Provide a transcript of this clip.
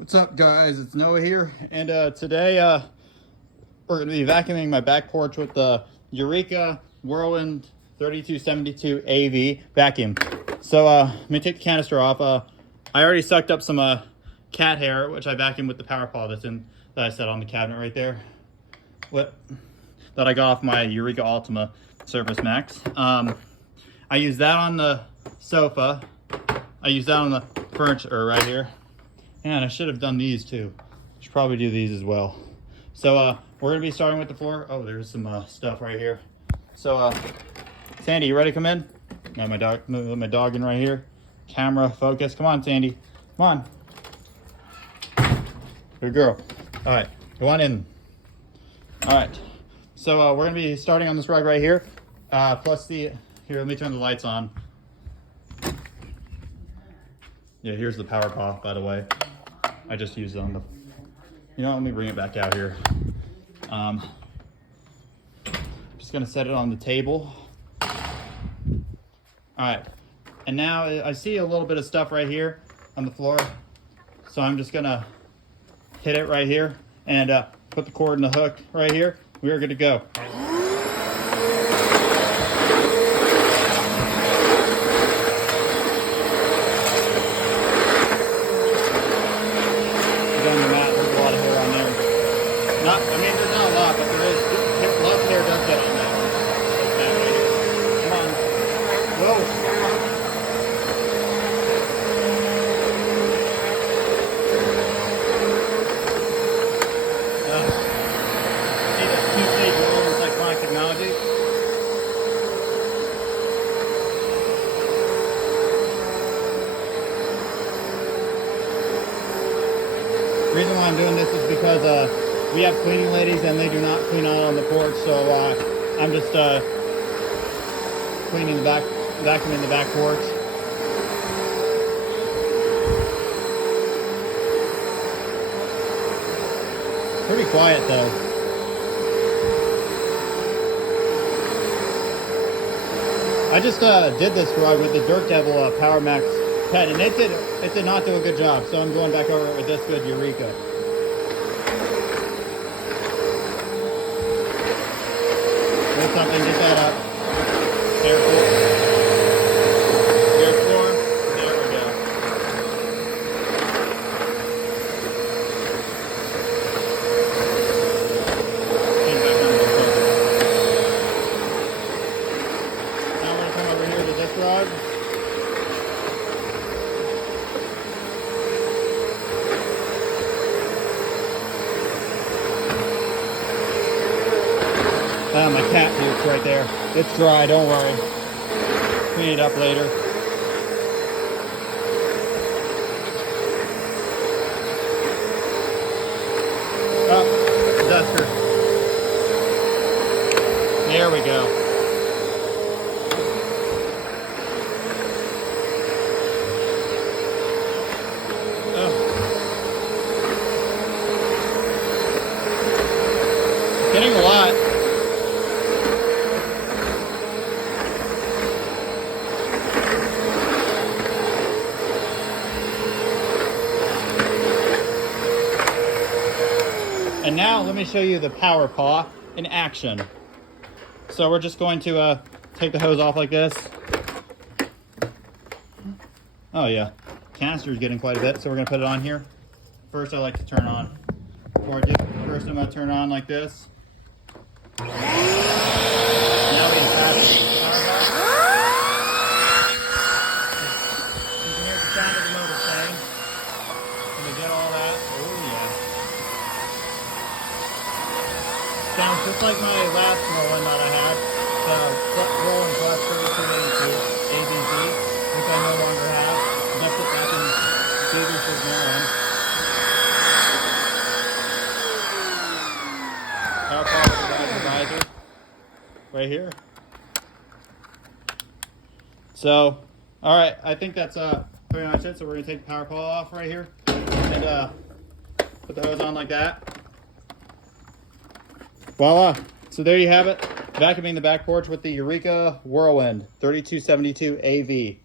What's up, guys? It's Noah here, and today we're going to be vacuuming my back porch with the Eureka WhirlWind 3272 AV vacuum. So let me take the canister off. I already sucked up some cat hair, which I vacuumed with the power paw that I set on the cabinet right there. That I got off my Eureka Ultima Surface Max. I used that on the sofa. I used that on the furniture right here. And I should have done these too. Should probably do these as well. So we're gonna be starting with the floor. Oh, there's some stuff right here. So Sandy, you ready to come in? Got my dog in right here. Camera focus. Come on, Sandy. Come on. Good girl. All right, go on in. All right. So we're gonna be starting on this rug right here. Plus here, let me turn the lights on. Yeah, here's the power paw, by the way. I just used it on the, let me bring it back out here. Just gonna set it on the table. All right, and now I see a little bit of stuff right here on the floor. So I'm just gonna hit it right here and put the cord in the hook right here. We are good to go. There's not a lot, but there is. A lot of hair does get on that. Like that right here. Come on. Whoa. See that two-stage roll with electronic technology? The reason why I'm doing this is because we have cleaning ladies and they do not clean out on the porch, so I'm just cleaning the back, vacuuming the back porch. Pretty quiet though. I just did this rug with the Dirt Devil Power Max pet, and it did not do a good job, so I'm going back over it with this good Eureka. Something, get that up. Careful. Careful. There we go. Now we're going to come over here to this rod. My cat puked right there. It's dry, don't worry. Clean it up later. Oh, duster. There we go. Oh. Getting a lot. And now let me show you the power paw in action. So we're just going to take the hose off like this. Oh yeah, canister is getting quite a bit, so we're gonna put it on here. First I like to turn on. First I'm gonna turn on like this. Now we attach the power paw. You can hear the sound of the motor playing. Can we get all that? Oh yeah. Sounds just like my last one that I had, the WhirlWind Plus 3282 ABV, which I no longer have. I put back in Davis' Maryland. Power paw with the visor right here. So, all right, I think that's pretty much it. So we're gonna take the power paw off right here and put the hose on like that. Voila. So there you have it. Vacuuming the back porch with the Eureka WhirlWind 3272 AV.